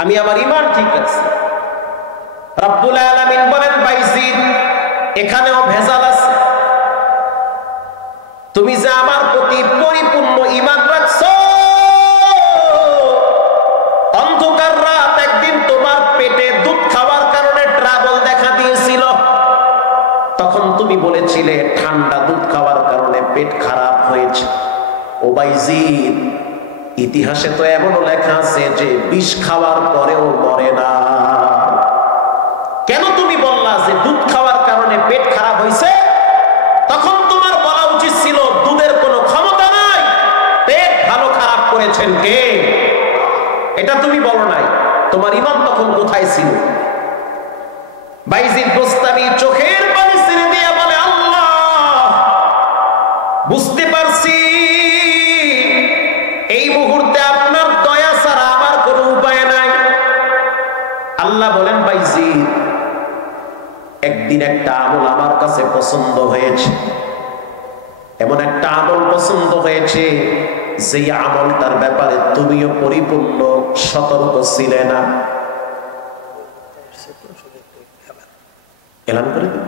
আমি আমার ঈমান ঠিক রাখছি। রব্বুল আলামিন বলেন, বাইজিদ এখানেও ভেজাল আছে। তুমি যে আমার প্রতি পরিপূর্ণ ঈমান রাখছো, অন্ধকার রাত একদিন তোমার পেটে দুধ খাওয়ার কারণে ট্রাবল দেখা দিয়েছিল। তখন তুমি বলেছিলে ঠান্ডা দুধ খাওয়ার কারণে পেট খারাপ হয়েছে। ও বাইজিদ, ইতিহাসে তো এমনও লেখা আছে যে বিষ খাওয়ার পরেও মরে না। কেন তুমি বললা যে দুধ খাওয়ার কারণে পেট খারাপ হয়েছে? তখন তোমার বলা উচিত ছিল দুধের কোনো ক্ষমতা নাই, পেট ভালো খারাপ করেছেন কে? এটা তুমি বলো নাই। তোমার ঈমান তখন কোথায় ছিল? বাইজিদ বোস্তামি চোখের পানি ছেড়ে দিয়ে বলে, আল্লাহ বুঝতে পারছি এই মুহূর্তে আপনার দয়া ছাড়া আমার কোনো উপায় নাই। আল্লাহ বলেন, বাইজিদ একদিন একটা আমল আমার কাছে পছন্দ হয়েছে, এমন একটা আমল পছন্দ হয়েছে যে আমলটার ব্যাপারে তুমিও পরিপূর্ণ সতর্ক ছিলে না। এলান করে দিন।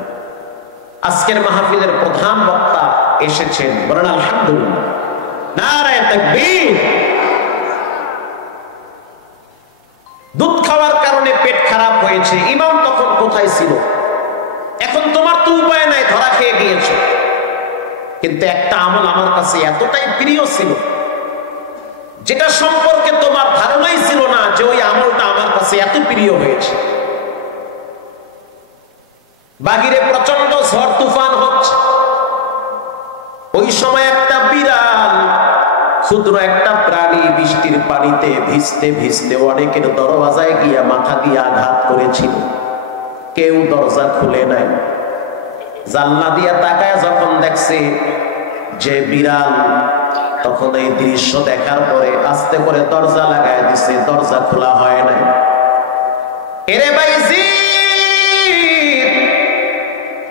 আজকের মাহফিলের প্রধান বক্তা এসেছেন, বলেন আলহামদুলিল্লাহ, নারায়ে তাকবীর। দুধ খাওয়ার কারণে পেট খারাপ হয়েছে, ঈমান তখন কোথায় ছিল? এখন তোমার তো উপায় নাই, ধরা খেয়ে গিয়েছো। কিন্তু একটা আমল আমার কাছে এতটাই প্রিয় ছিল, যেটা সম্পর্কে তোমার ধারণাই ছিল না যে ওই আমলটা আমার কাছে এত প্রিয় হয়েছে। বাহিরে প্রচন্ড ঝড় তুফান হচ্ছে, ওই সময় একটা বিড়াল, ক্ষুদ্র একটা প্রাণী বৃষ্টির পানিতে ভিজতে ভিজতে অনেকের দরওয়াজায় গিয়া মাথা দিয়ে আঘাত করেছিল। কেউ দরজা খুলে নাই। জানলা দিয়া তাকায় যখন দেখছে যে বিড়াল, তখন এই দৃশ্য দেখার পরে আস্তে করে দরজা লাগায় দিছে, দরজা খোলা হয় নাই। এরে বাইজিদ,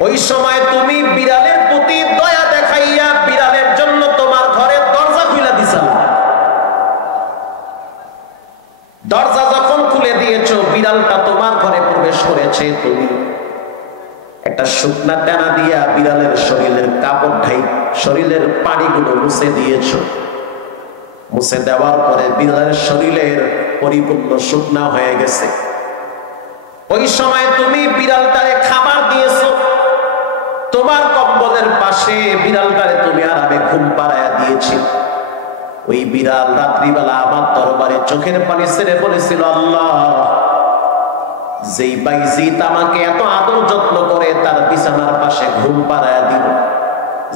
ওই সময় তুমি বিড়ালের প্রতি দয়া দেখাইয়া বিড়ালের জন্য তোমার ঘরের দরজা খুলে দিছিলা। দরজা যখন খুলে দিয়েছো, বিড়ালটা তোমার ঘরে প্রবেশ করেছে, তুমি একটা শুকনা টানা দিয়া বিড়ালের শরীরের কাপড় শরীরের পানিগুলো মুছে দিয়েছো। মুছে দেওয়ার পরে বিড়ালের শরীরের পরিপূর্ণ শুকনা হয়ে গেছে। ওই সময় তুমি বিড়ালটারে খাবার দিয়েছো, তোমার কম্বলের পাশে বিড়ালটারে তুমি আরামে ঘুম পাড়ায়া দিয়েছি। ওই বিড়াল রাত্রিবেলা আমার দরবারে চোখের পানি ছেড়ে বলেছিল, আল্লাহ যেই বাইজিদ আমাকে এত আদর যত্ন করে তার বিছানার পাশে ঘুম পাড়ায়া দিল,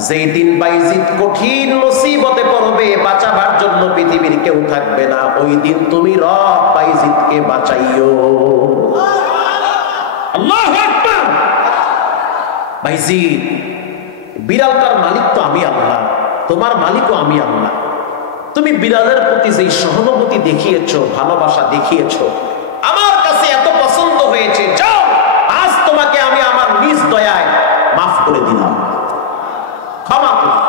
যেই দিন বাইজিদ কঠিন মুসিবতে পড়বে, বাঁচাবার জন্য পৃথিবীর কেউ থাকবে না, ওই দিন তুমি রব বাইজিদকে বাঁচাইও। আল্লাহু আকবার। বাইজিদ, বিড়ালটার মালিক তো আমি আল্লাহ, তোমার মালিকও আমি আল্লাহ। তুমি বিড়ালের প্রতি যেই সহানুভূতি দেখিয়েছো, ভালোবাসা দেখিয়েছো, আমার কাছে এত পছন্দ হয়েছে, যাও আজ তোমাকে আমি আমার নিজ দয়ায় মাফ করে দিলাম, ক্ষমা করো।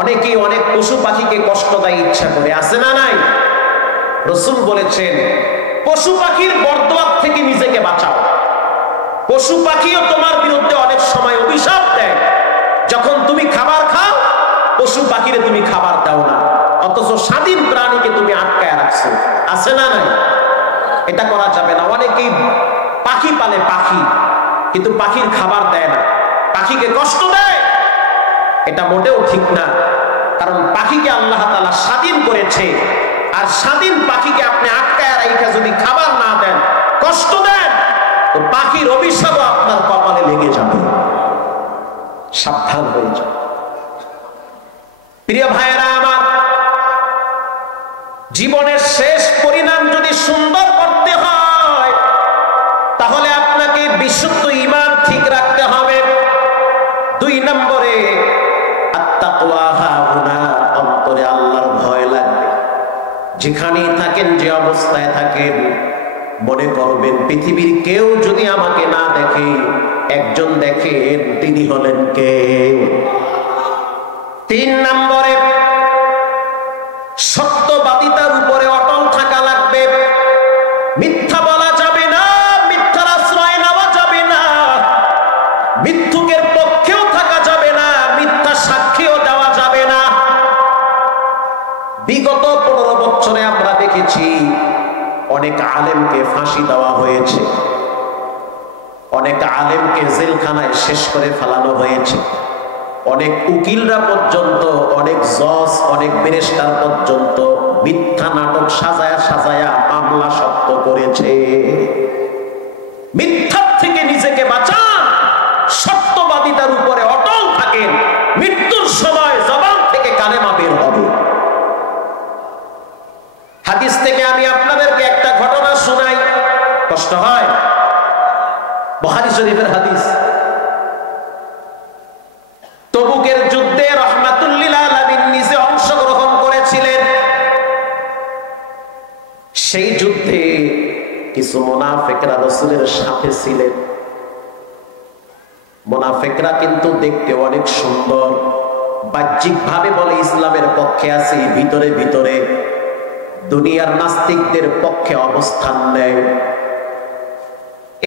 অনেকেই অনেক পশু পাখিকে কষ্ট দেয় ইচ্ছা করে, আছে না নাই? রাসূল বলেছেন, পশু পাখির বরদোয়া থেকে নিজেকে বাঁচাও। পশু পাখিও তোমার বিরুদ্ধে অনেক সময় অভিশাপ দেয়। যখন তুমি খাবার খাও, পশু পাখিরে তুমি খাবার দাও না, অথচ স্বাধীন প্রাণীকে তুমি আটকায় রাখছো, আছে না নাই? এটা করা যাবে না। অনেকেই পাখি পালে, পাখি কিন্তু পাখির খাবার দেয় না, পাখিকে কষ্ট দেয়, এটা মোটেও ঠিক না। কারণ পাখিকে আল্লাহ তাআলা স্বাধীন করেছে, আর স্বাধীন পাখিকে আপনি আটকায় রাখা যদি খাবার না দেন, কষ্ট দেন, তো পাখির অভিশাপও আপনার কপালে লেগে যাবে। সাবধান হয়ে যান। প্রিয় ভাইয়েরা আমার, জীবনের শেষ পরিণাম যদি সুন্দর করতে হয়, তাহলে আপনাকে বিশুদ্ধ ঈমান ঠিক রাখতে হবে। 2 নম্বরে আত-তাকওয়া হাহুনা, অন্তরে আল্লাহর ভয় লাগবে। যেখানেই থাকেন, যে অবস্থায় থাকেন, মনে করবেন পৃথিবীর কেউ যদি আমাকে না দেখে, একজন দেখেন, তিনি হলেন কে? 3 নম্বরে সত্যবাদিতার উপরে অটল থাকা লাগবে। মিথ্যা বলা যাবে না, মিথ্যার আশ্রয় নেওয়া যাবে না, মিথ্যুকের পক্ষেও থাকা যাবে না, মিথ্যা সাক্ষীও দেওয়া যাবে না। বিগত 15 বছরে আমরা দেখেছি অনেক আলেমকে ফাঁসি দেওয়া হয়েছে, অনেক আলেমকে জেলখানায় শেষ করে ফেলানো হয়েছে, অনেক উকিলরা পর্যন্ত, অনেক জজ, অনেক ব্যারিস্টার পর্যন্ত মিথ্যা নাটক সাজায়া সাজায়া মামলা সত্য করেছে। মিথ্যার থেকে নিজেকে বাঁচান, সত্যবাদিতার উপরে অটল থাকেন, মৃত্যুর সময় জবান থেকে কালেমা বের হবে। হাদিস থেকে আমি আপনাদেরকে একটা ঘটনা শোনাই, কষ্ট হয়, বুখারী শরীফের হাদিস। তবুকের যুদ্ধে রাহমাতুল লিল আলামিন নিজে অংশগ্রহণ করেছিলেন। সেই যুদ্ধে কিছু মুনাফিকরা রাসূলের সাথে ছিলেন। মুনাফিকরা কিন্তু দেখতে অনেক সুন্দর, বাহ্যিকভাবে বলে ইসলামের পক্ষে আছে, ভিতরে ভিতরে দুনিয়ার নাস্তিকদের পক্ষে অবস্থান নেয়।